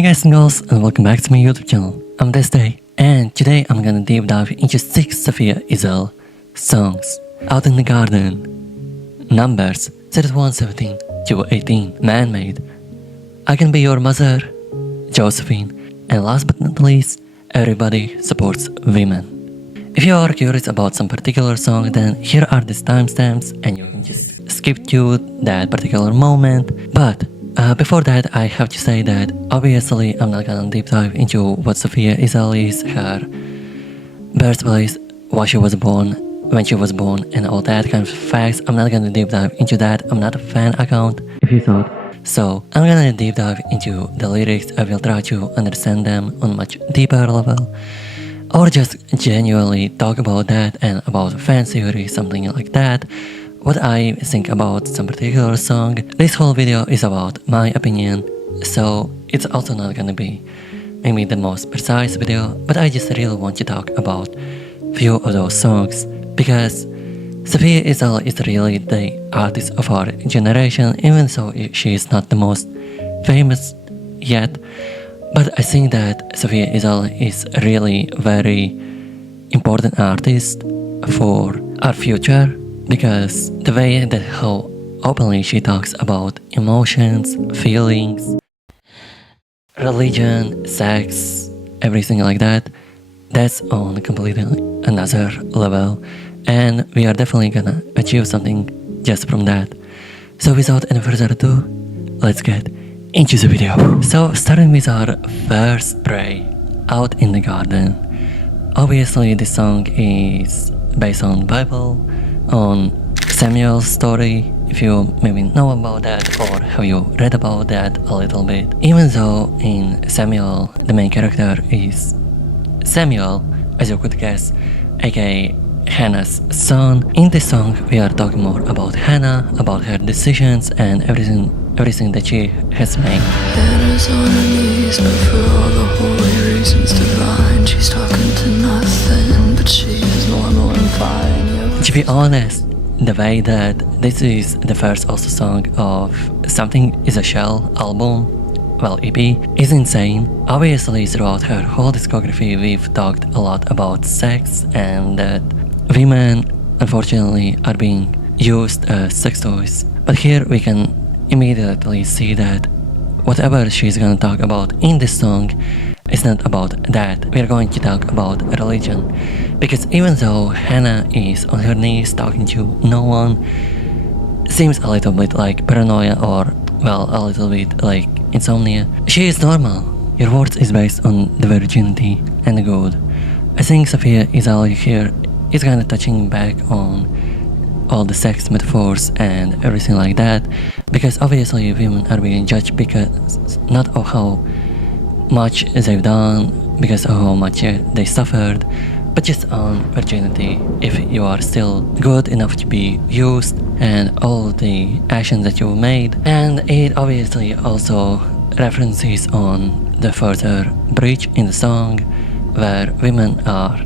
Hey guys and girls, and welcome back to my YouTube channel. I'm Day, and today I'm gonna deep dive into 6 Sofia Isella songs. Out in the Garden, Numbers 31:17 to 18, Man-Made, I Can Be Your Mother, Josephine, and last but not least, Everybody Supports Women. If you are curious about some particular song, then here are the timestamps and you can just skip to that particular moment. But before that, I have to say that obviously I'm not gonna deep dive into what Sofia Isella is, her birthplace, what she was born, when she was born, and all that kind of facts. I'm not gonna deep dive into that. I'm not a fan account, if you thought. So I'm gonna deep dive into the lyrics. I will try to understand them on a much deeper level, or just genuinely talk about that and about fan theory, something like that. What I think about some particular song. This whole video is about my opinion, so it's also not gonna be maybe the most precise video, but I just really want to talk about few of those songs, because Sofia Isella is really the artist of our generation, even though she is not the most famous yet. But I think that Sofia Isella is really very important artist for our future, because the way that how openly she talks about emotions, feelings, religion, sex, everything like that, that's on completely another level, and we are definitely gonna achieve something just from that. So without any further ado, let's get into the video. So starting with our first Pray, Out in the Garden. Obviously this song is based on Bible, on Samuel's story, if you maybe know about that or have you read about that a little bit. Even though in Samuel the main character is Samuel, as you could guess, aka Hannah's son, in this song we are talking more about Hannah, about her decisions and everything that she has made. Hannah's on her knees, but for all the holy reasons divine, she's talking to nothing, but she is normal and fine. To be honest, the way that this is the first also song of Something Is a Shell album, well EP, is insane. Obviously throughout her whole discography we've talked a lot about sex and that women unfortunately are being used as sex toys. But here we can immediately see that whatever she's gonna talk about in this song is not about that. We are going to talk about religion, because even though Hannah is on her knees talking to no one, seems a little bit like paranoia or, well, a little bit like insomnia, she is normal. Your words is based on the virginity and the good. I think Sofia Isella here is kinda touching back on all the sex metaphors and everything like that, because obviously women are being judged because not of how much they've done, because of how much they suffered, but just on virginity, if you are still good enough to be used and all the actions that you made. And it obviously also references on the further bridge in the song where women are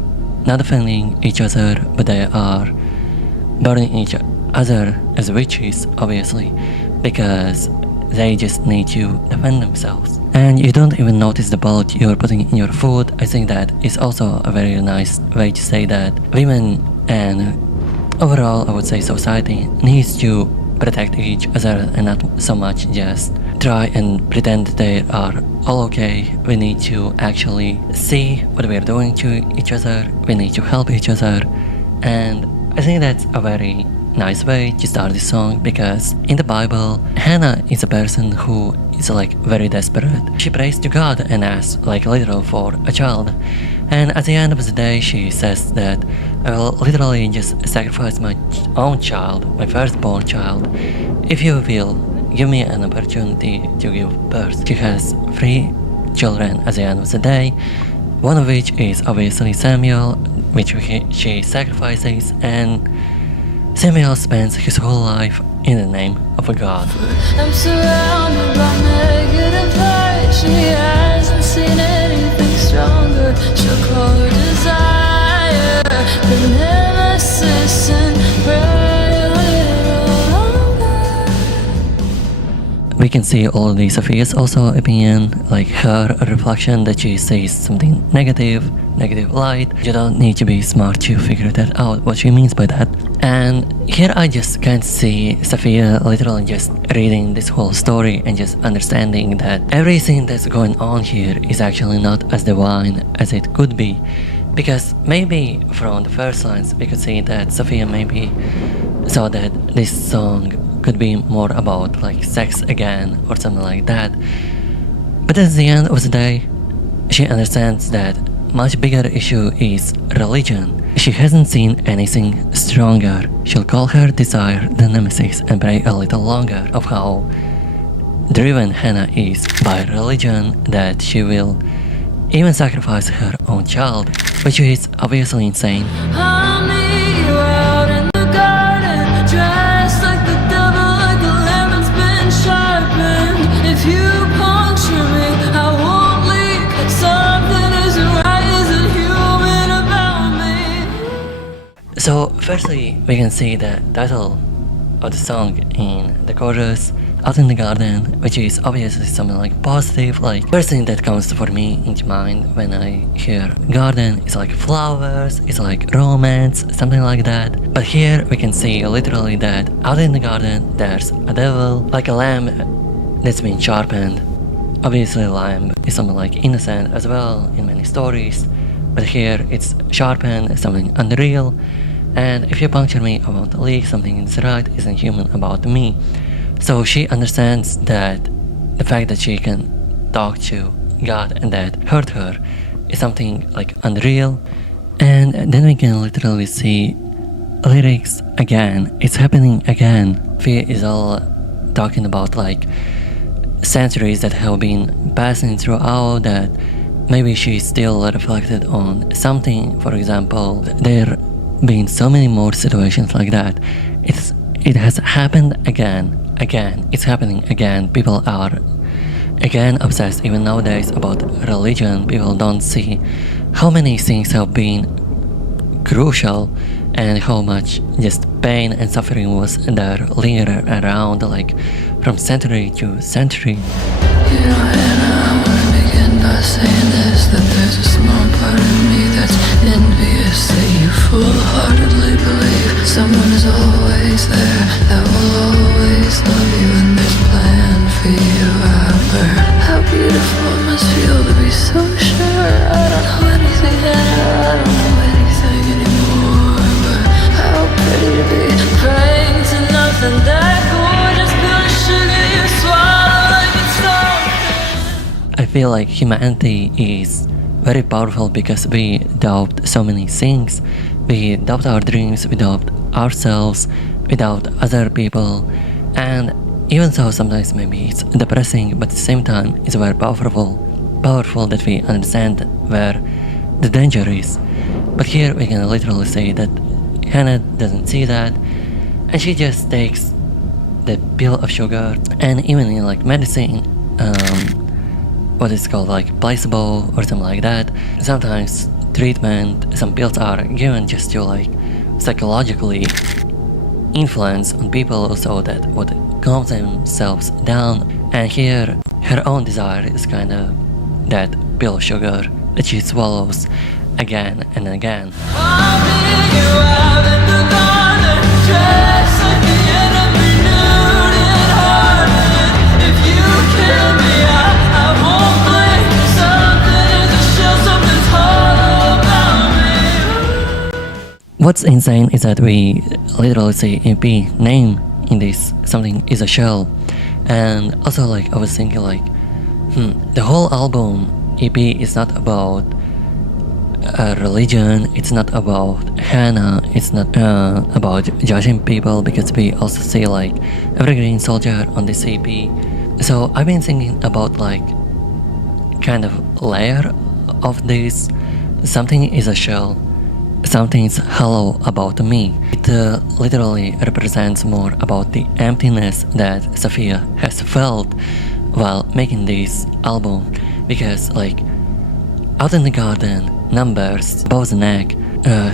not defending each other, but they are burning each other as witches, obviously, because they just need to defend themselves. And you don't even notice the bullet you're putting in your food. I think that is also a very nice way to say that women and overall I would say society needs to protect each other and not so much just try and pretend they are all okay. We need to actually see what we are doing to each other. We need to help each other, and I think that's a very nice way to start this song, because in the Bible, Hannah is a person who is like very desperate. She prays to God and asks like literal for a child, and at the end of the day she says that I will literally just sacrifice my own child, my firstborn child, if you will give me an opportunity to give birth. She has 3 children at the end of the day, one of which is obviously Samuel, which she sacrifices, and Samuel spends his whole life in the name of a god. I'm surrounded by negative light. She hasn't seen anything stronger. She'll call her desire the nemesis and pray a little longer. We can see all the Sophia's also opinion, like her reflection that she says something negative light. You don't need to be smart to figure that out, what she means by that. And here I just can't see Sophia literally just reading this whole story and just understanding that everything that's going on here is actually not as divine as it could be. Because maybe from the first lines we could see that Sophia maybe saw that this song could be more about like sex again or something like that. But at the end of the day, she understands that much bigger issue is religion. She hasn't seen anything stronger. She'll call her desire the nemesis and pray a little longer of how driven Hannah is by religion that she will even sacrifice her own child, which is obviously insane. I'll meet you out in the garden, dressed like the devil, like a lemon's been sharpened. If you puncture me, I won't leak. Something isn't right, isn't human about me. So firstly, we can see the title of the song in the chorus, out in the garden, which is obviously something like positive. Like first thing that comes for me into mind when I hear garden is like flowers, it's like romance, something like that. But here we can see literally that out in the garden there's a devil, like a lamb that's been sharpened. Obviously lamb is something like innocent as well in many stories, but here it's sharpened, something unreal. And if you puncture me, I won't leak. Something is right, isn't human about me. So she understands that the fact that she can talk to God and that hurt her is something like unreal. And then we can literally see lyrics again. It's happening again. Sophia is all talking about like centuries that have been passing throughout, that maybe she still reflected on something. For example, there been so many more situations like that. It has happened again. It's happening again. People are again obsessed even nowadays about religion. People don't see how many things have been crucial and how much just pain and suffering was there lingering around like from century to century. You know, Hannah, I wanna begin by saying this, that there's a small part of me that's envious that you full-heartedly believe someone is always there, that will always love you, and there's a plan for you out there. How beautiful it must feel to be so sure. I don't know anything, Hannah, I don't know anything anymore, but how pretty to be praying to nothing that gorgeous, pure sugar you swallow like it's something. I feel like humanity is very powerful because we doubt so many things. We doubt our dreams, we doubt ourselves, we doubt other people, and even so sometimes maybe it's depressing, but at the same time it's very powerful that we understand where the danger is. But here we can literally say that Hannah doesn't see that, and she just takes the pill of sugar. And even in like medicine, what is called like placebo or something like that, sometimes treatment, some pills are given just to like psychologically influence on people so that would calm themselves down. And here her own desire is kind of that pill of sugar that she swallows again and again. I'll meet you out in the garden, dressed like the enemy, nude and hardened. If you kill me, I won't blink. Something is a shell, something's hollow about me. What's insane is that we literally say EP name in this, something is a shell. And also like I was thinking like, the whole album EP is not about religion, it's not about Hannah, it's not about judging people, because we also see like Evergreen soldier on this EP. So I've been thinking about like kind of layer of this. Something is a shell, something's hollow about me. It literally represents more about the emptiness that Sophia has felt while making this album, because like out in the garden, numbers, above the neck,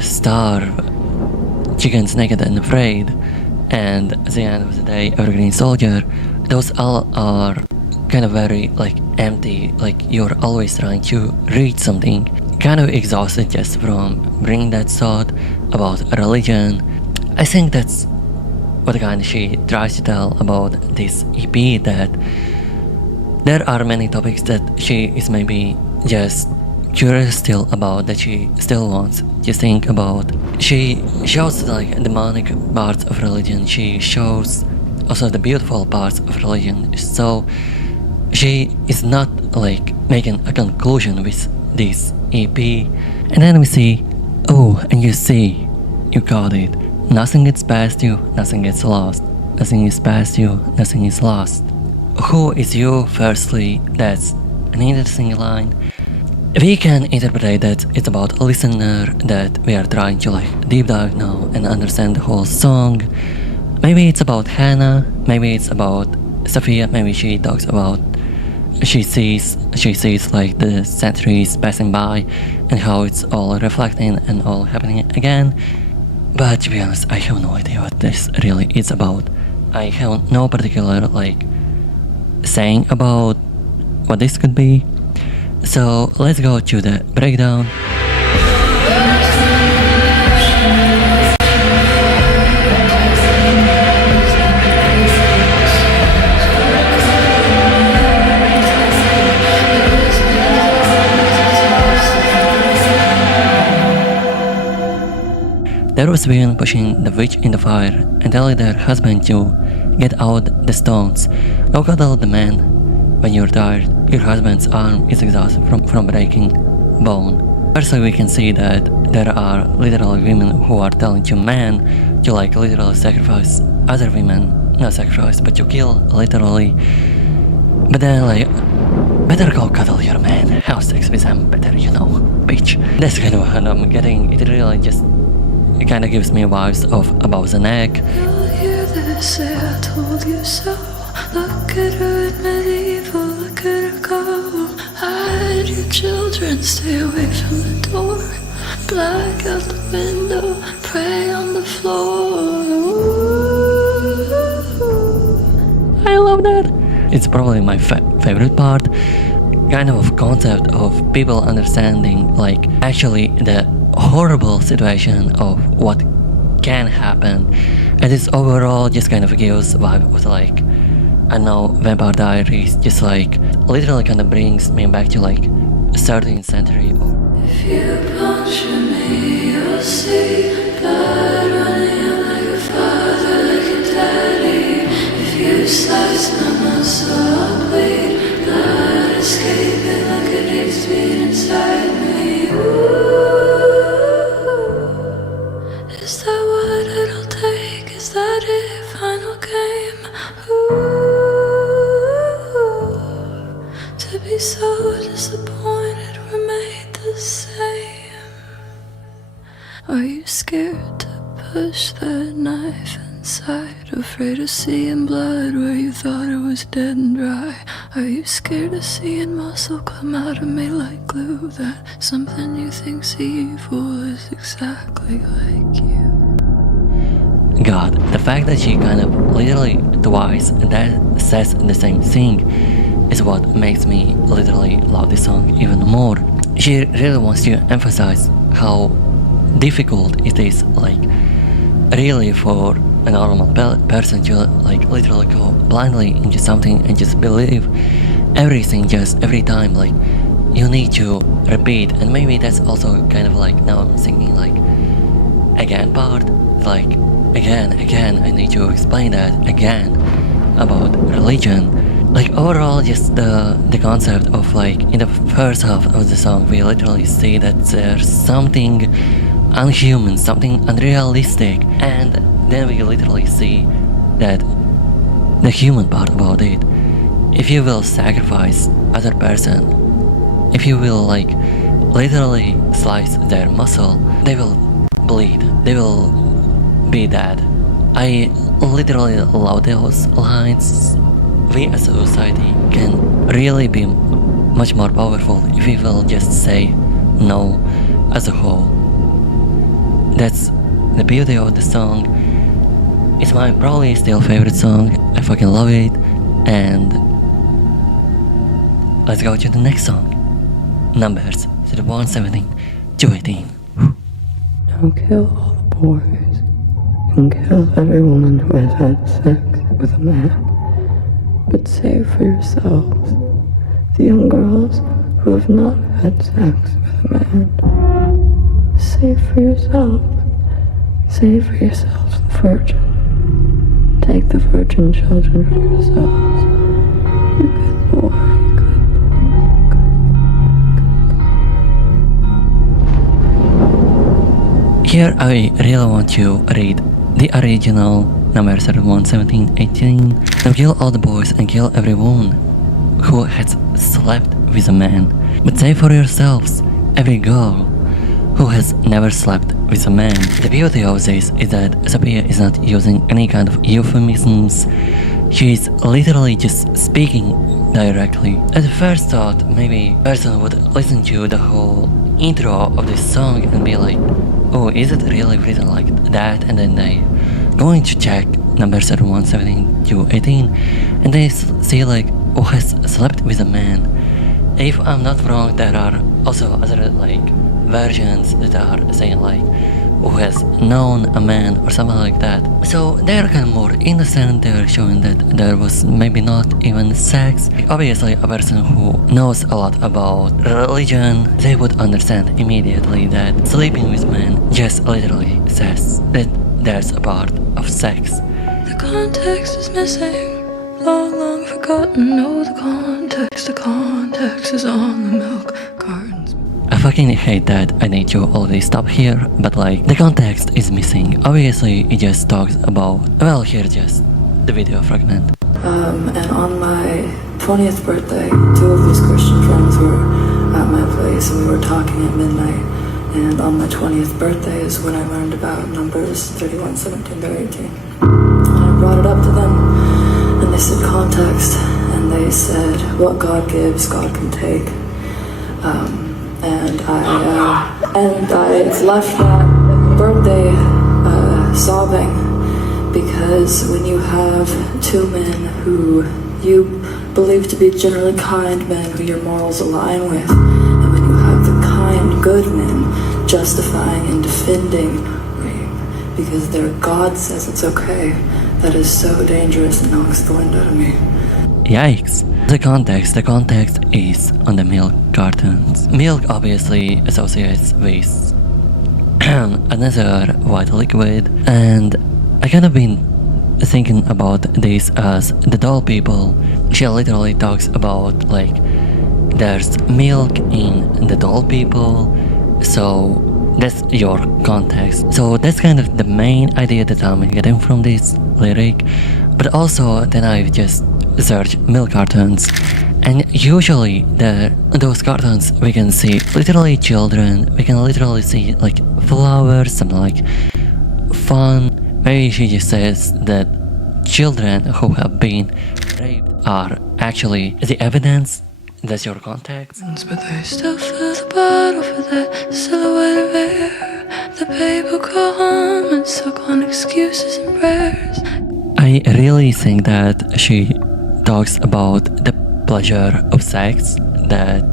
starve, chickens naked and afraid, and at the end of the day, Evergreen soldier, those all are kind of very like empty, like you're always trying to reach something. Kind of exhausted just from bringing that thought about religion. I think that's what kind of she tries to tell about this EP, that there are many topics that she is maybe just curious still about, that she still wants to think about. She shows like the demonic parts of religion, she shows also the beautiful parts of religion, so she is not like making a conclusion with this EP. And then we see, oh, and you see, you got it. Nothing gets past you, nothing gets lost. Nothing is past you, nothing is lost. Who is you, firstly? That's an interesting line. We can interpret that it's about a listener, that we are trying to like deep dive now and understand the whole song. Maybe it's about Hannah, maybe it's about Sophia, maybe she talks about she sees like the centuries passing by and how it's all reflecting and all happening again. But to be honest, I have no idea what this really is about. I have no particular like saying about what this could be. So let's go to the breakdown. There was women pushing the witch in the fire and telling their husband to get out the stones. Go cuddle the man. When you're tired, your husband's arm is exhausted from breaking bone. Firstly, we can see that there are literally women who are telling to men to like literally sacrifice other women. Not sacrifice, but to kill literally. But then like, better go cuddle your man. Have sex with him better, you know, bitch. That's kind of what I'm getting. It really just, it kind of gives me vibes of About the Neck. You'll hear this, say I told you so. Look at her at medieval, look at her go. Hide your children, stay away from the door. Black out the window, pray on the floor. I love that. It's probably my favorite part. Kind of concept of people understanding like actually the horrible situation of what can happen, and it's overall just kind of gives vibe of like, I know, Vampire Diaries, just like literally kind of brings me back to like 13th century. If you puncture me, you'll see blood running like a father, like a daddy. If you slice my muscle, I'll bleed. Blood escaping like a deep speed inside me. Ooh. Is that what it'll take? Is that it? Final game? Ooh, to be so disappointed we're made the same. Are you scared to push that knife inside? Afraid of seeing blood where you thought it was dead and dry? Are you scared of seeing muscle come out of me like glue? That something you think's evil is exactly like you. God, the fact that she kind of literally twice that says the same thing is what makes me literally love this song even more. She really wants to emphasize how difficult it is, like really for a normal person to like literally go blindly into something and just believe everything just every time. Like you need to repeat, and maybe that's also kind of like, now I'm thinking like again part, like again I need to explain that again about religion. Like overall just the concept of like in the first half of the song we literally see that there's something unhuman, something unrealistic, and then we literally see that the human part about it. If you will sacrifice other person, if you will like literally slice their muscle, they will bleed, they will be dead. I literally love those lines. We as a society can really be much more powerful if we will just say no as a whole. That's the beauty of the song. It's my probably still favorite song. I fucking love it. And let's go to the next song. Numbers 117 to 18. Now kill all the boys and kill every woman who has had sex with a man. But save for yourselves the young girls who have not had sex with a man. Save for yourselves. Save for yourselves the virgin. Take the virgin children for yourselves. You good boy, you good boy, good boy. Here I really want to read the original number 11718. Now kill all the boys and kill everyone who has slept with a man. But save for yourselves every girl who has never slept with a man. The beauty of this is that Sophia is not using any kind of euphemisms. She is literally just speaking directly. At first thought, maybe a person would listen to the whole intro of this song and be like, oh, is it really written like that? And then they going to check number 117 to 18 and they see like, who has slept with a man. If I'm not wrong, there are also other like versions that are saying like, who has known a man or something like that. So they're kind of more innocent, they're showing that there was maybe not even sex. Obviously a person who knows a lot about religion, they would understand immediately that sleeping with men just literally says that there's a part of sex. The context is missing. Long, long forgotten. No, the context is on the milk cartons. I fucking hate that I need to already stop here, but like, the context is missing. Obviously, it just talks about, well, here just the video fragment. And on my 20th birthday, two of these Christian friends were at my place and we were talking at midnight. And on my 20th birthday is when I learned about numbers 31, 17 to 18. And I brought it up to them. And they said context, and they said what God gives, God can take. And I left that birthday sobbing, because when you have two men who you believe to be generally kind men who your morals align with, and when you have the kind, good men justifying and defending rape because their God says it's okay, that is so dangerous and knocks the wind out of me. Yikes. The context is on the milk cartons. Milk obviously associates with another white liquid, and I kind of been thinking about this as the doll people. She literally talks about like there's milk in the doll people, so that's your context. So that's kind of the main idea that I'm getting from this lyric. But also then I've just searched milk cartons, and usually those cartons we can see literally children, we can literally see like flowers, something like fun. Maybe she just says that children who have been raped are actually the evidence. That's your context. But they still fill the bottle for that silhouette of air. The babe will go home and suck on excuses and prayers. I really think that she talks about the pleasure of sex, that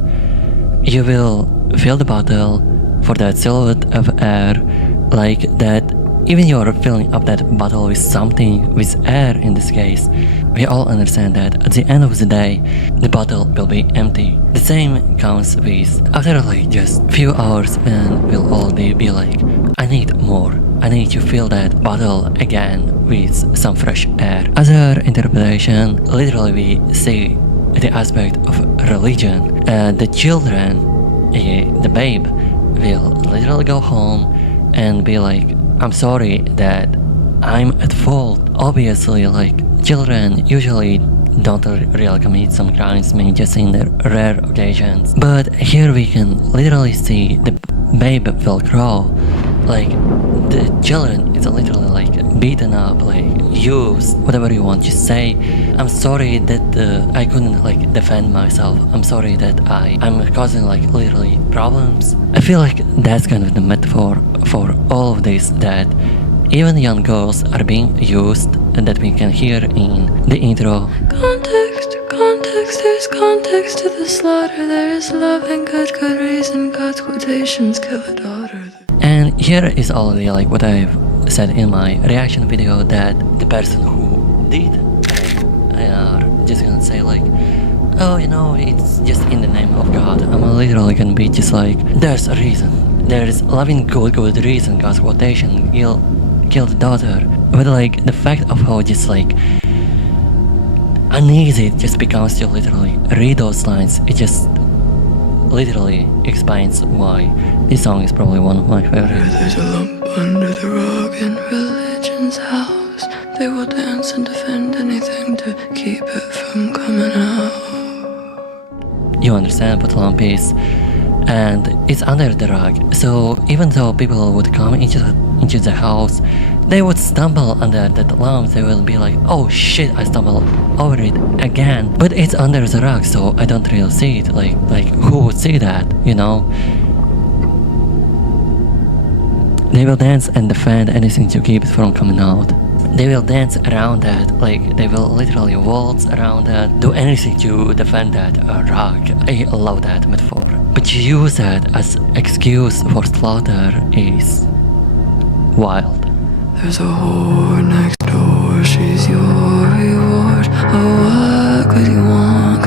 you will fill the bottle for that silhouette of air, like that even you're filling up that bottle with something, with air in this case. We all understand that at the end of the day, the bottle will be empty. The same comes with after like just few hours when we'll all be like, I need more. I need to fill that bottle again with some fresh air. Other interpretation, literally we see the aspect of religion. The children, the babe, will literally go home and be like, I'm sorry that I'm at fault. Obviously, like, children usually don't really commit some crimes, maybe just in the rare occasions. But here we can literally see the babe will grow. Like, the children is literally like beaten up, like used, whatever you want to say. I'm sorry that I couldn't like defend myself. I'm sorry that I'm causing like literally problems. I feel like that's kind of the metaphor for all of this, that even young girls are being used, and that we can hear in the intro. Context, there's context to the slaughter. There is love and good reason. God's quotations kill a daughter. And here is already like what I've said in my reaction video, that the person who did are just gonna say like, oh, you know, it's just in the name of God. I'm literally gonna be just like, there's a reason. There's loving good reason God's quotation killed the daughter. But like the fact of how just like uneasy it just becomes to literally read those lines, it just literally explains why this song is probably one of my favorites. There's a lump under the rug in religion's house. They will dance and defend anything to keep it from coming out. You understand what lump is, and it's under the rug. So even though people would come into the house, they would stumble under that lump. They will be like, oh shit, I stumbled over it again. But it's under the rug, so I don't really see it. Like who would see that, you know? They will dance and defend anything to keep it from coming out. They will dance around that, like they will literally waltz around that, do anything to defend that rug. I love that metaphor. But to use that as excuse for slaughter is wild. There's a whore next door, she's your reward. Oh, what could you want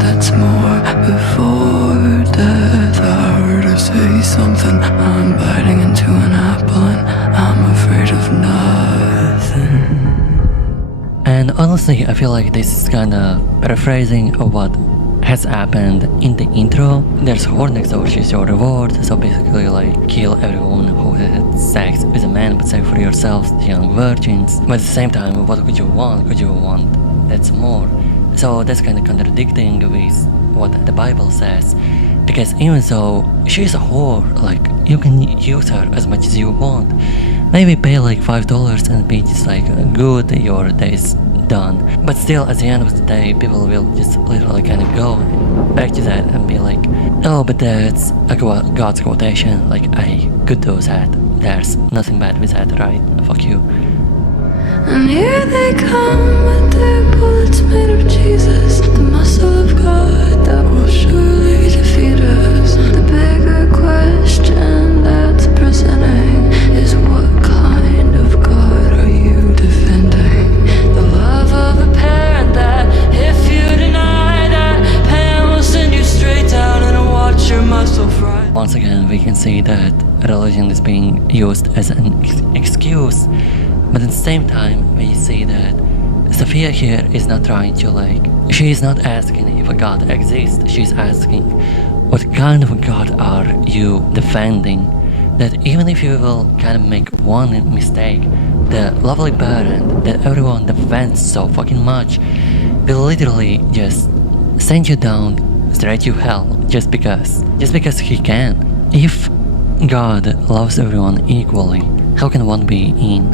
that's more? Before death I heard her say something. I'm biting into an apple and I'm afraid of nothing. And honestly, I feel like this is kinda paraphrasing of what has happened in the intro. There's a whore next door, she's your reward. So basically like, kill everyone who had sex with a man, but save for yourselves the young virgins. But at the same time, what could you want? Could you want that's more? So that's kinda contradicting with what the Bible says. Because even though she's a whore, like you can use her as much as you want. Maybe pay like $5 and be just like, good, your day's done. But still, at the end of the day, people will just literally kind of go back to that and be like, oh, but that's a God's quotation, like I could do that. There's nothing bad with that, right? Fuck you. And here they come with their bullets made of Jesus, the muscle of God that will surely defeat us. The bigger question that's presenting is, what kind of God are you defending? The love of a parent that, if you deny that, parent will send you straight down and watch your muscle fry. Once again, we can see that religion is being used as an excuse. But at the same time, we see that Sofia here is not trying to like, she is not asking if a God exists, she's asking, what kind of God are you defending? That even if you will kind of make one mistake, the lovely parent that everyone defends so fucking much will literally just send you down straight to hell just because he can. If God loves everyone equally, how can one be in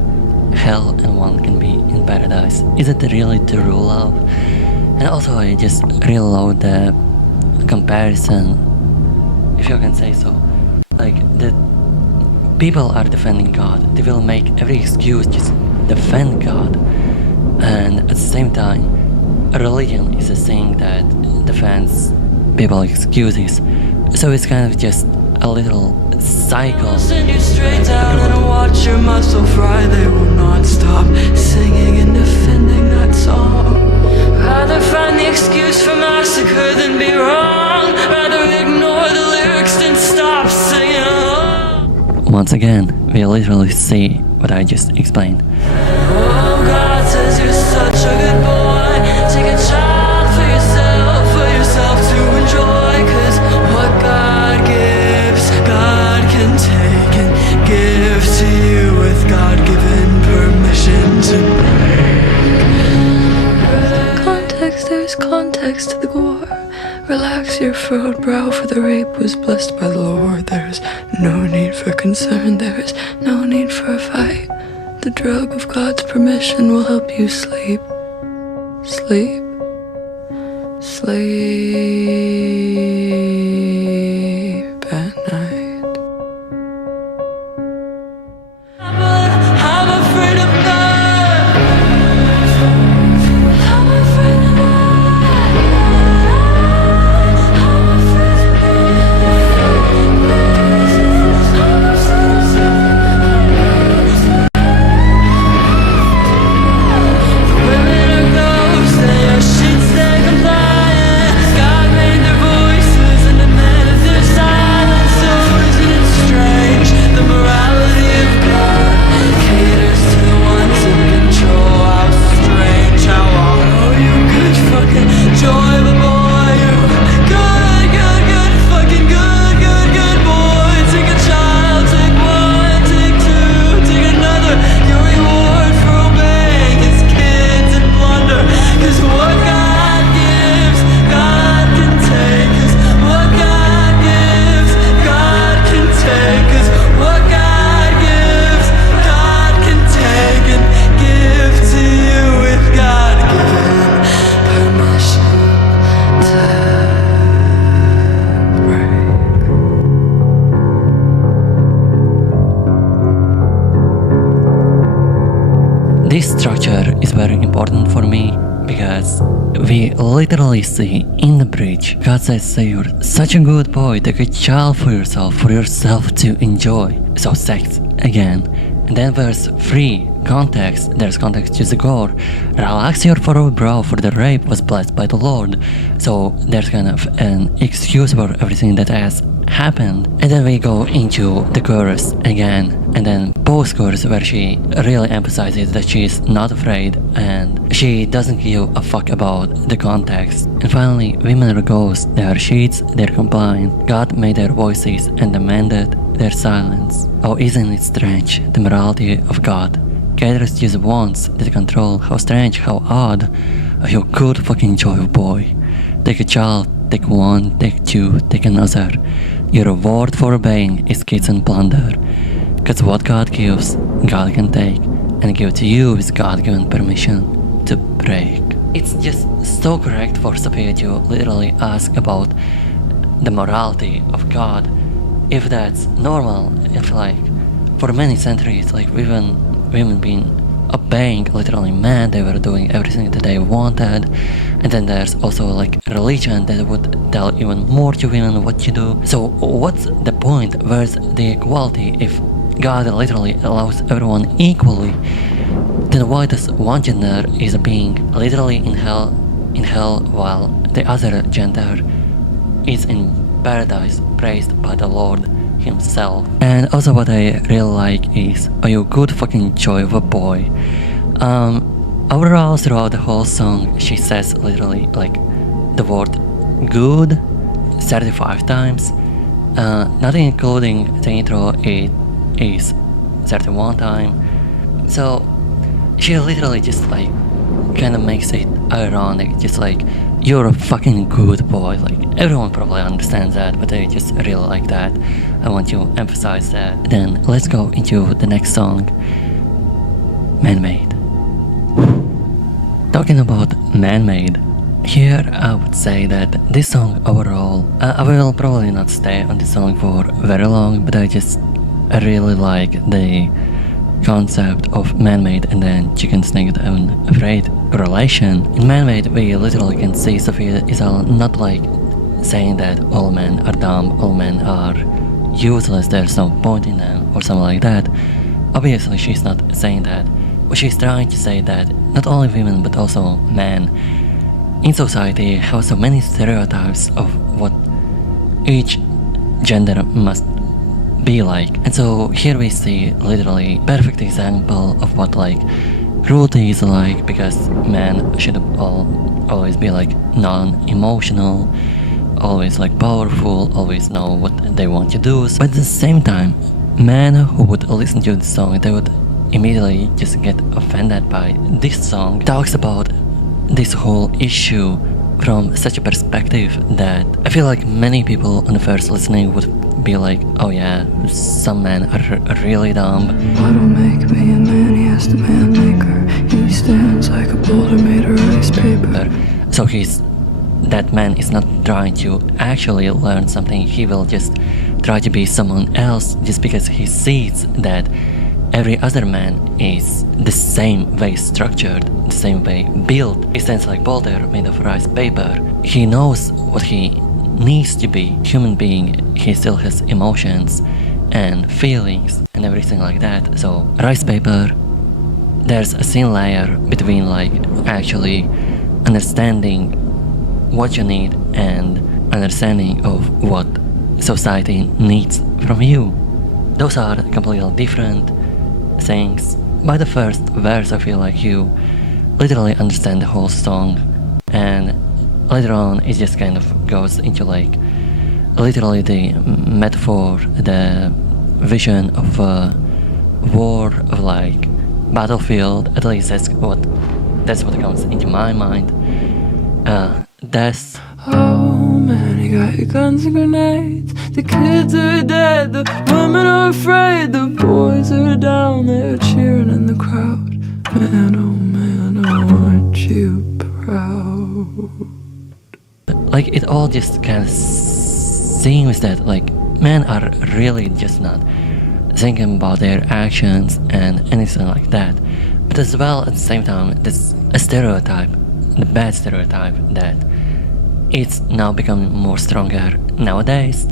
hell and one can be in paradise? Is it really true love? And also I just really love the comparison, if you can say so, like the people are defending God, they will make every excuse just defend God, and at the same time religion is a thing that defends people excuses. So it's kind of just a little cycle. Send you straight down and watch your muscle fry. They will not stop singing and defending that song. Rather find the excuse for massacre than be wrong. Rather ignore the lyrics than stop singing along. Once again, we literally see what I just explained. Oh, God says you're such a good boy. Take a child for yourself to enjoy. 'Cause what God gives, God can take and give to you with God-given permission to break. Context, there's context to the gore. Relax your furrowed brow, for the rape was blessed by the Lord. There's no need for concern, there is no need for a fight. The drug of God's permission will help you sleep. Sleep. Sleep at night. structure is very important for me because we literally see in the bridge God says that you're such a good boy, take a child for yourself to enjoy. So sex again. And then verse 3, context, there's context to the gore. Relax your furrowed brow, for the rape was blessed by the Lord. So there's kind of an excuse for everything that has happened. And then we go into the chorus again, and then post-chorus where she really emphasizes that she's not afraid and she doesn't give a fuck about the context. And finally, women are ghosts, they are sheets, they're compliant. God made their voices and amended their silence. Oh, isn't it strange, the morality of God? Caterers use wands that control. How strange, how odd. Oh, you good fucking joy boy. Take a child, take one, take two, take another. Your reward for obeying is kids and plunder. Cause what God gives, God can take, and give to you is God-given permission to break. It's just so correct for Sophia to literally ask about the morality of God. If that's normal, if like for many centuries, like women been obeying literally men, they were doing everything that they wanted. And then there's also like religion that would tell even more to women what to do. So what's the point? Where's the equality? If God literally allows everyone equally, then why does one gender is being literally in hell while the other gender is in paradise, praised by the Lord himself? And also what I really like is, are you good fucking joy of a boy? Overall, throughout the whole song, she says literally like the word good 35 times, not including the intro, it is 31 time. So she literally just like kind of makes it ironic, just like you're a fucking good boy. Like everyone probably understands that, but I just really like that. I want to emphasize that. Then let's go into the next song, Man-Made. Talking about Man-Made, here I would say that this song overall, I will probably not stay on this song for very long, but I just really like the concept of Man-Made and then Chicken's Naked and Afraid relation. In Man-Made, we literally can see Sofia Isella not like saying that all men are dumb, all men are useless, there's no point in them, or something like that. Obviously, she's not saying that. But she's trying to say that not only women, but also men in society have so many stereotypes of what each gender must be like. And so here we see literally perfect example of what like cruelty is like, because men should always be like non-emotional, always like powerful, always know what they want to do. But at the same time, men who would listen to this song, they would immediately just get offended by this song. Talks about this whole issue from such a perspective that I feel like many people on the first listening would be like, oh yeah, some men are really dumb. What'll make me a man? He has the man maker. He stands like a boulder made of rice paper. So that man is not trying to actually learn something. He will just try to be someone else just because he sees that every other man is the same way structured, the same way built. He stands like boulder made of rice paper. He knows what he needs to be. Human being, he still has emotions and feelings and everything like that. So rice paper, there's a thin layer between like actually understanding what you need and understanding of what society needs from you. Those are completely different things. By the first verse, I feel like you literally understand the whole song, and later on it just kind of goes into like literally the metaphor, the vision of a war, of like battlefield. At least that's what comes into my mind. Death. Oh man, you got your guns and grenades. The kids are dead, the women are afraid, the boys are down there cheering in the crowd. Man, oh, aren't you proud? Like it all just kind of seems that like men are really just not thinking about their actions and anything like that. But but as well at the same time there's a stereotype, the bad stereotype that it's now becoming more stronger nowadays.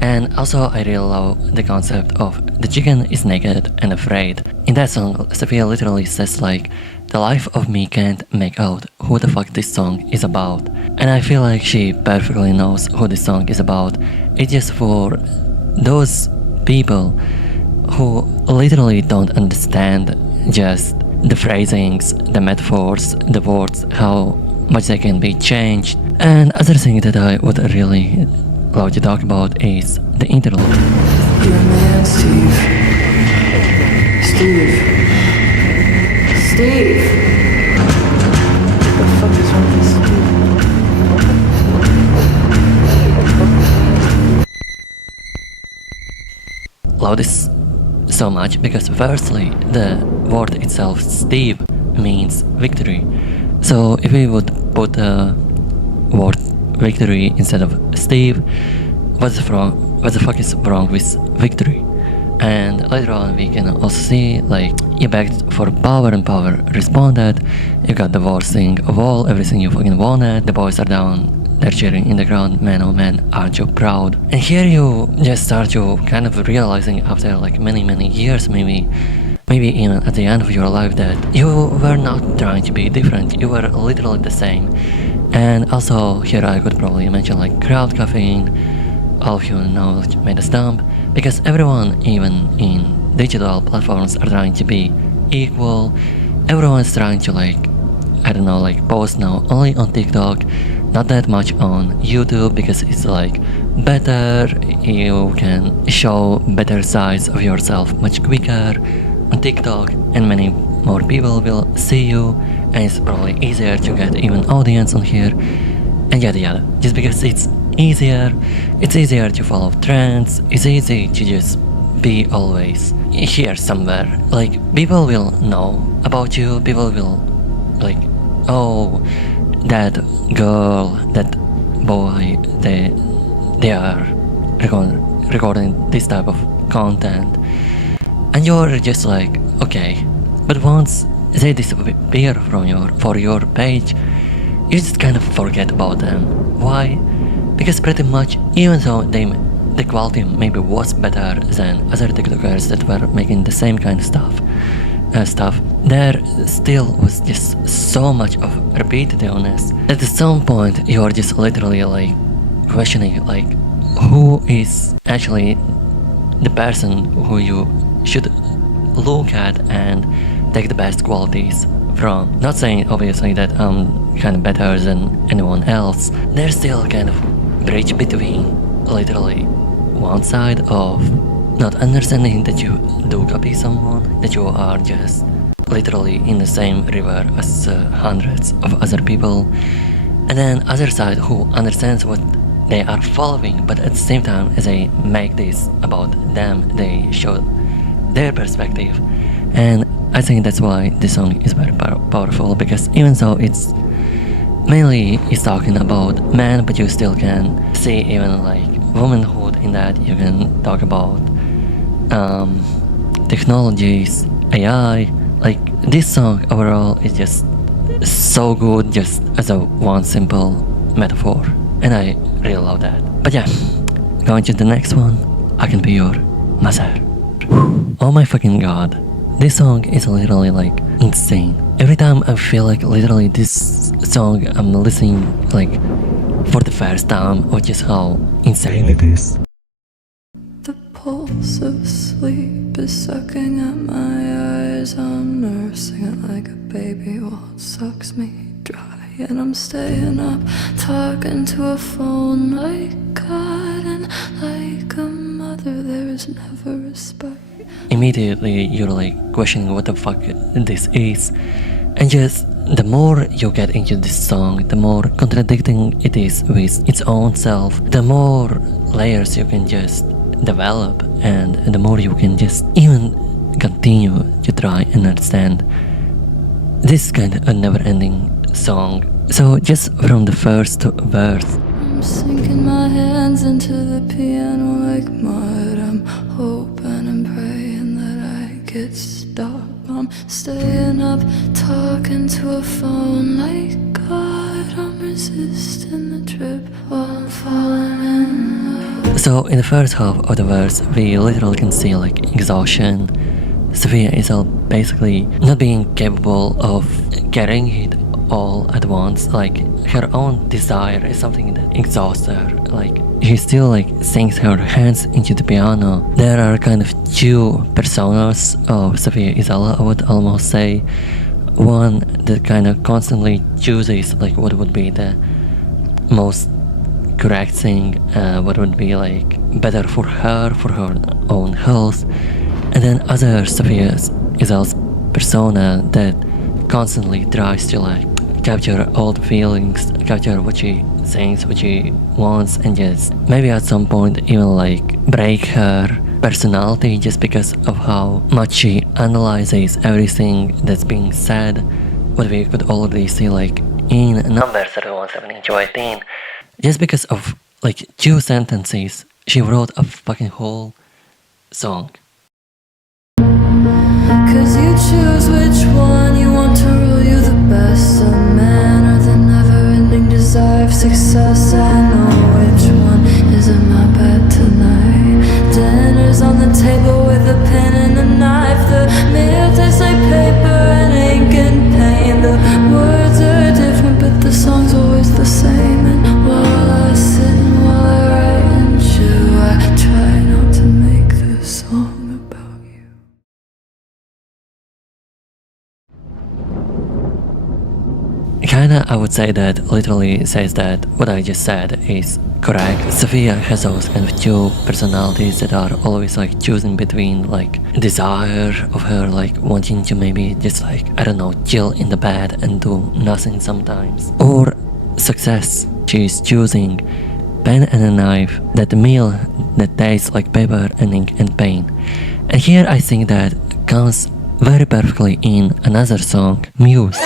And also I really love the concept of the chicken is naked and afraid. In that song, Sofia literally says like, the life of me can't make out who the fuck this song is about. And I feel like she perfectly knows who this song is about. It's just for those people who literally don't understand just the phrasings, the metaphors, the words, how much they can be changed. And other thing that I would really love to talk about is the interlude. You're a man, Steve. Steve! What the fuck is wrong with Steve? Love this so much because firstly, the word itself, Steve, means victory. So if we would put the word victory instead of Steve, what the fuck is wrong with victory? And later on we can also see like you begged for power and power responded, you got the worst thing of all, everything you fucking wanted, the boys are down, they're cheering in the ground, man oh man, aren't you proud? And here you just start to kind of realizing after like many years, maybe even at the end of your life, that you were not trying to be different, you were literally the same. And also here I could probably mention like crowd caffeine, all of you know made us dumb, because everyone, even in digital platforms, are trying to be equal. Everyone's trying to like, I don't know, like post now only on TikTok, not that much on YouTube, because it's like better, you can show better sides of yourself much quicker on TikTok, and many more people will see you, and it's probably easier to get even audience on here, and yada yada. Just because it's easier to follow trends, it's easy to just be always here somewhere. Like people will know about you, people will like, oh, that girl, that boy, they are recording this type of content, and you're just like, okay. But once they disappear from your page, you just kind of forget about them. Why? Because pretty much, even though the quality maybe was better than other TikTokers that were making the same kind of stuff, there still was just so much of repetitiveness that at some point you're just literally like questioning like, who is actually the person who you should look at and take the best qualities from. Not saying obviously that I'm kind of better than anyone else. There's still kind of bridge between literally one side of not understanding that you do copy someone, that you are just literally in the same river as hundreds of other people, and then other side who understands what they are following, but at the same time as they make this about them, they show their perspective. And I think that's why this song is very powerful, because even though it's mainly is talking about men, but you still can see even like womanhood in that. You can talk about technologies, AI. Like this song overall is just so good, just as a one simple metaphor, and I really love that. But yeah, going to the next one, I Can Be Your Mother. Oh my fucking god, this song is literally like insane. Every time I feel like literally this song I'm listening like for the first time, which is how insane it is. The pulse of sleep is sucking at my eyes. I'm nursing it like a baby while it sucks me dry. And I'm staying up, talking to a phone like God and like a mother. There is never respect. Immediately you're like questioning what the fuck this is, and just the more you get into this song, the more contradicting it is with its own self, the more layers you can just develop, and the more you can just even continue to try and understand this kind of a never-ending song. So just from the first verse, I'm sinking my hands into the piano like mud. I'm hoping and praying that I get stopped. I'm I'm staying up, talking to a phone like God. I'm resisting the trip while I'm falling in love. So in the first half of the verse, we literally can see like exhaustion. Sofia Isella basically not being capable of getting it all at once. Like her own desire is something that exhausts her. Like she still like sinks her hands into the piano. There are kind of two personas of Sofia Isella, I would almost say. One that kind of constantly chooses like what would be the most correct thing, what would be like better for her own health, and then other Sofia Isella's persona that constantly tries to like capture all the feelings, capture what she thinks, what she wants, and just maybe at some point even like break her personality just because of how much she analyzes everything that's being said. What we could already see like in numbers 31, 17 to 18. Just because of like 2 sentences, she wrote a fucking whole song. Cause you choose which one you want to rule you the best, a man or the never-ending desire of success. I know which one is in my bed tonight. Dinner's on the table with a pen and a knife. The meal tastes like paper and ink and pain. The words are different but the song's always the same. And while I sit and while I write and chew, I try not to make this song about you. Kinda, I would say that literally says that what I just said is correct. Sofia has those kind of 2 personalities that are always like choosing between like desire of her like wanting to maybe just like, I don't know, chill in the bed and do nothing sometimes, or success. She's choosing pen and a knife, that meal that tastes like paper and ink and pain. And here I think that comes very perfectly in another song, Muse.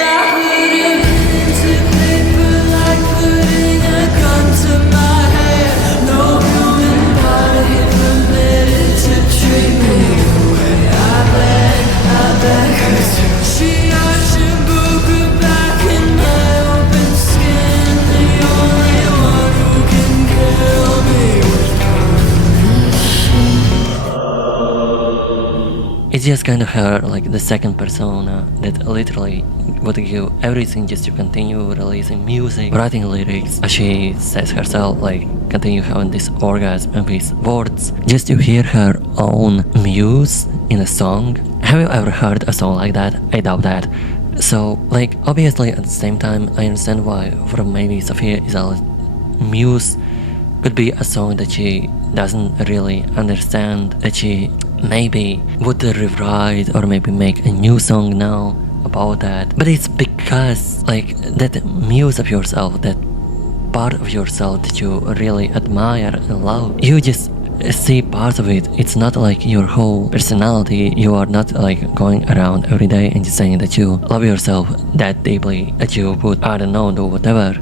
It's just kind of her, like the second persona that literally would give everything just to continue releasing music, writing lyrics, as she says herself, like continue having this orgasm and these words, just to hear her own muse in a song. Have you ever heard a song like that? I doubt that. So, like, obviously at the same time, I understand why for maybe Sofia Isella's muse could be a song that she doesn't really understand, that she maybe would rewrite or maybe make a new song now about that. But it's because like that muse of yourself, that part of yourself that you really admire and love, you just see parts of it. It's not like your whole personality. You are not like going around every day and just saying that you love yourself that deeply that you would, I don't know, do whatever.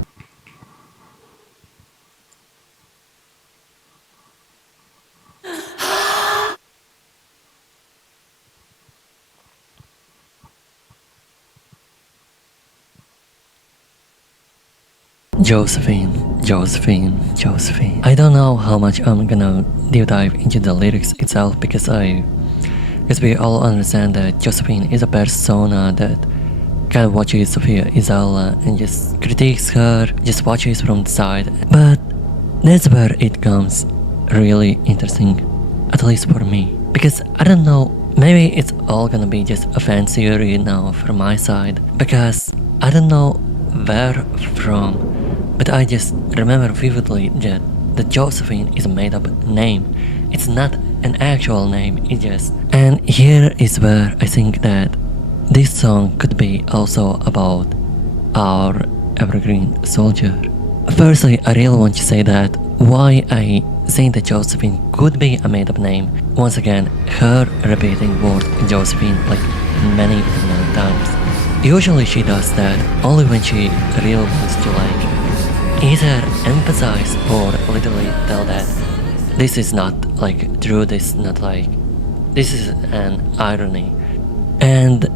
Josephine. I don't know how much I'm gonna deep dive into the lyrics itself because we all understand that Josephine is a persona that kind of watches Sofia Isella and just critiques her, just watches from the side. But that's where it comes really interesting, at least for me. Because I don't know, maybe it's all gonna be just a fan theory now from my side. Because I don't know where from, but I just remember vividly that the Josephine is a made-up name. It's not an actual name, it just... And here is where I think that this song could be also about our Evergreen soldier. Firstly, I really want to say that why I think that Josephine could be a made-up name. Once again, her repeating word Josephine like many times. Usually she does that only when she really wants to like either emphasize or literally tell that this is not like true, this is not like, this is an irony. And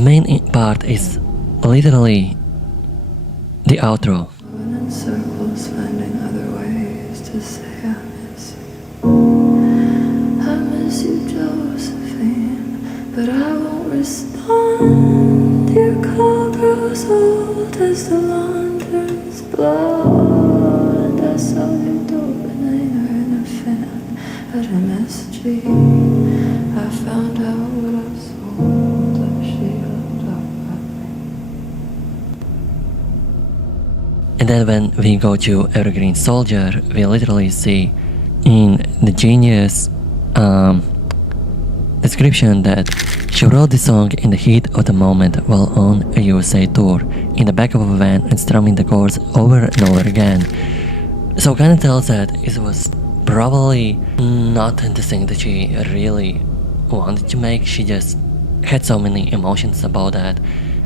The main part is literally the outro. Going in circles, finding other ways to say I miss you. I miss you, Josephine, but I won't respond. Your call grows old as the lanterns blow, and I saw your dopenator in a fan at MSG. I found out what I sold as she looked up at me. And then when we go to Evergreen Soldier, we literally see in the genius description that she wrote the song in the heat of the moment while on a USA tour, in the back of a van and strumming the chords over and over again. So kinda tells that it was probably not the thing that she really wanted to make. She just had so many emotions about that,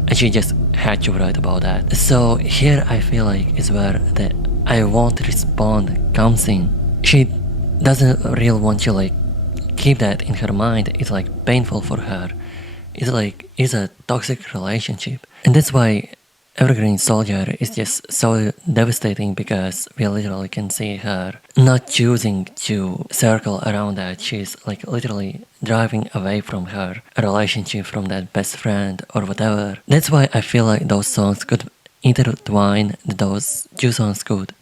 and she just had to write about that. So here I feel like is where the I won't respond comes in. She doesn't really want to like keep that in her mind. It's like painful for her. It's a toxic relationship, and that's why Evergreen Soldier is just so devastating, because we literally can see her not choosing to circle around that. She's like literally driving away from her relationship, from that best friend or whatever. That's why I feel like those songs could intertwine, those two songs could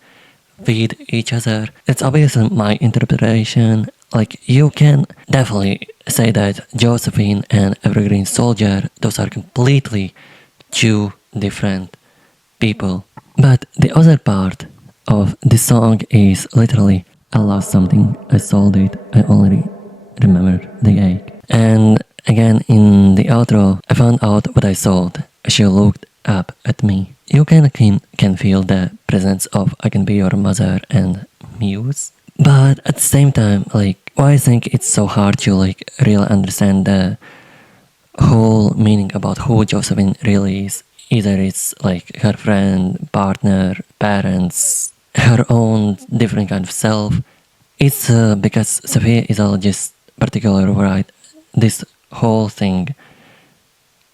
feed each other. It's obviously my interpretation. Like, you can definitely say that Josephine and Evergreen Soldier, those are completely two different people. But the other part of the song is literally, I lost something, I sold it, I only remember the ache. And again, in the outro, I found out what I sold. She looked up at me. You can feel the presence of I Can Be Your Mother and MUSE. But at the same time, like, why I think it's so hard to like really understand the whole meaning about who Josephine really is. Either it's like her friend, partner, parents, her own different kind of self. It's because Sofia Isella just particularly write this whole thing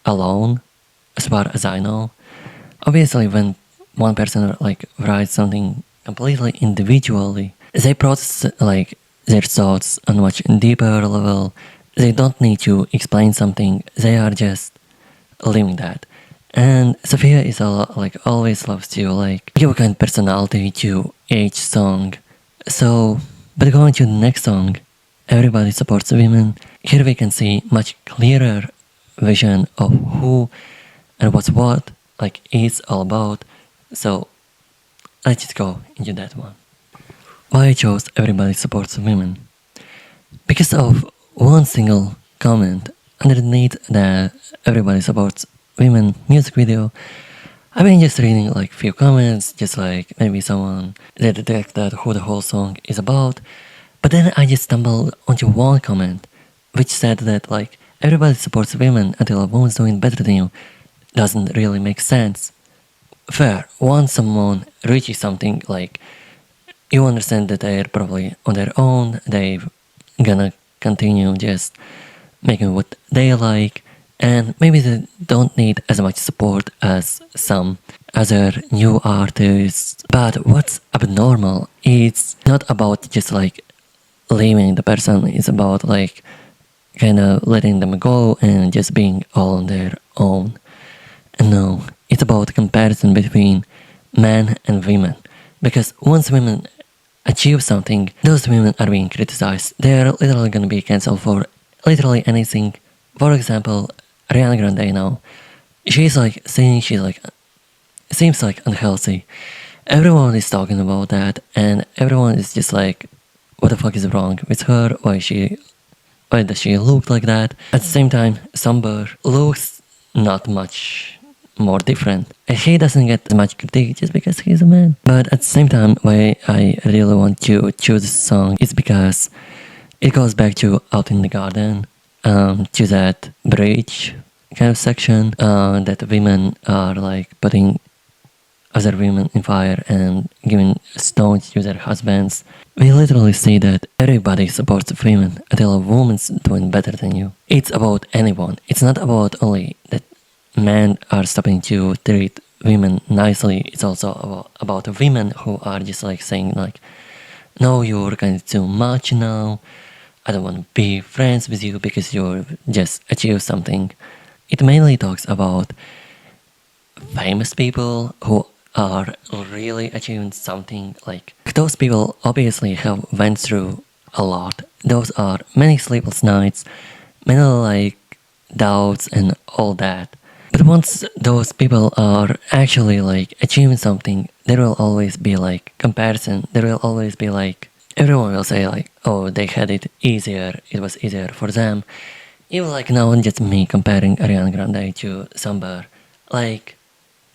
alone, as far as I know. Obviously, when one person like writes something completely individually, they process like their thoughts on a much deeper level. They don't need to explain something. They are just living that. And Sofia is like always loves to like give a kind of personality to each song. So, but going to the next song, Everybody Supports Women. Here we can see much clearer vision of who and what's what like it's all about. So let's just go into that one. Why I chose Everybody Supports Women? Because of one single comment underneath the Everybody Supports Women music video. I've been just reading like few comments, just like maybe someone that detected who the whole song is about. But then I just stumbled onto one comment which said that like everybody supports women until a woman's doing better than you doesn't really make sense. Fair, once someone reaches something, like you understand that they're probably on their own, they're gonna continue just making what they like, and maybe they don't need as much support as some other new artists. But what's abnormal is not about just like leaving the person, it's about like kind of letting them go and just being all on their own. And no, it's about comparison between men and women. Because once women achieve something, those women are being criticized. They are literally gonna be cancelled for literally anything. For example, Ariana Grande now, she's like saying she's like seems like unhealthy. Everyone is talking about that, and everyone is just like, what the fuck is wrong with her? Why does she look like that? At the same time, Somber looks not much more different. He doesn't get as much critique just because he's a man. But at the same time, why I really want to choose this song is because it goes back to Out in the Garden, to that bridge kind of section, that women are like putting other women in fire and giving stones to their husbands. We literally see that everybody supports women until a woman's doing better than you. It's about anyone. It's not about only that men are stopping to treat women nicely. It's also about women who are just like saying like, no, you're kind of too much now. I don't want to be friends with you because you just achieved something. It mainly talks about famous people who are really achieving something. Like those people obviously have went through a lot. Those are many sleepless nights, many like doubts and all that. But once those people are actually like achieving something, there will always be like comparison. There will always be like, everyone will say like, oh, they had it easier, it was easier for them. Even like now just me comparing Ariana Grande to Sambar. Like,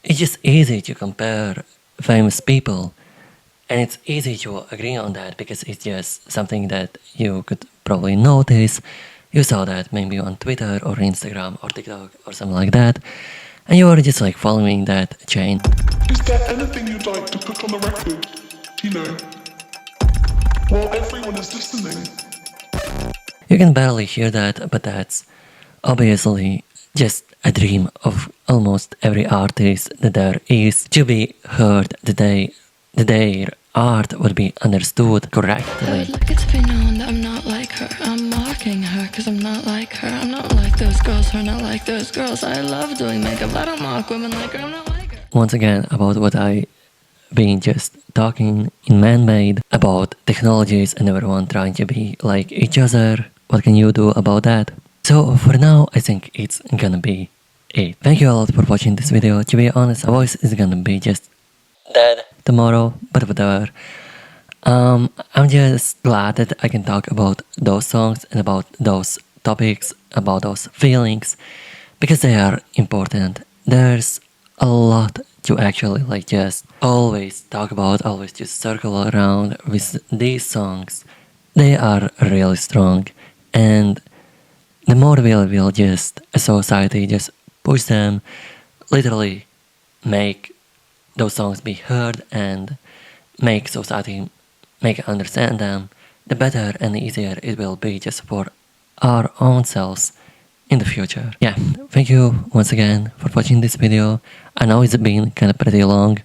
it's just easy to compare famous people, and it's easy to agree on that because it's just something that you could probably notice. You saw that maybe on Twitter or Instagram or TikTok or something like that, and you are just like following that chain. Is there anything you'd like to put on the record? You know, while everyone is listening. You can barely hear that, but that's obviously just a dream of almost every artist that there is, to be heard the their art would be understood correctly. I would like it to be known that I'm not like her. I'm mocking her because I'm not like her. I'm not like those girls who are not like those girls. I love doing makeup. I don't mock women like her. I'm not like her. Once again, about what I been just talking in Man-Made, about technologies and everyone trying to be like each other. What can you do about that? So for now, I think it's gonna be it. Thank you a lot for watching this video. To be honest, my voice is gonna be just dead tomorrow, but whatever. I'm just glad that I can talk about those songs and about those topics, about those feelings, because they are important. There's a lot to actually like just always talk about, always just circle around with these songs. They are really strong, and the more we will just, a society, just push them, literally make those songs be heard and make society make understand them, the better and easier it will be just for our own selves in the future. Yeah, thank you once again for watching this video. I know it's been kind of pretty long,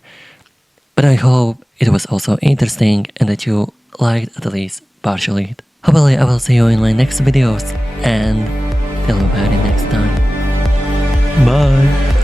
but I hope it was also interesting and that you liked at least partially it. Hopefully I will see you in my next videos, and till the very next time. Bye!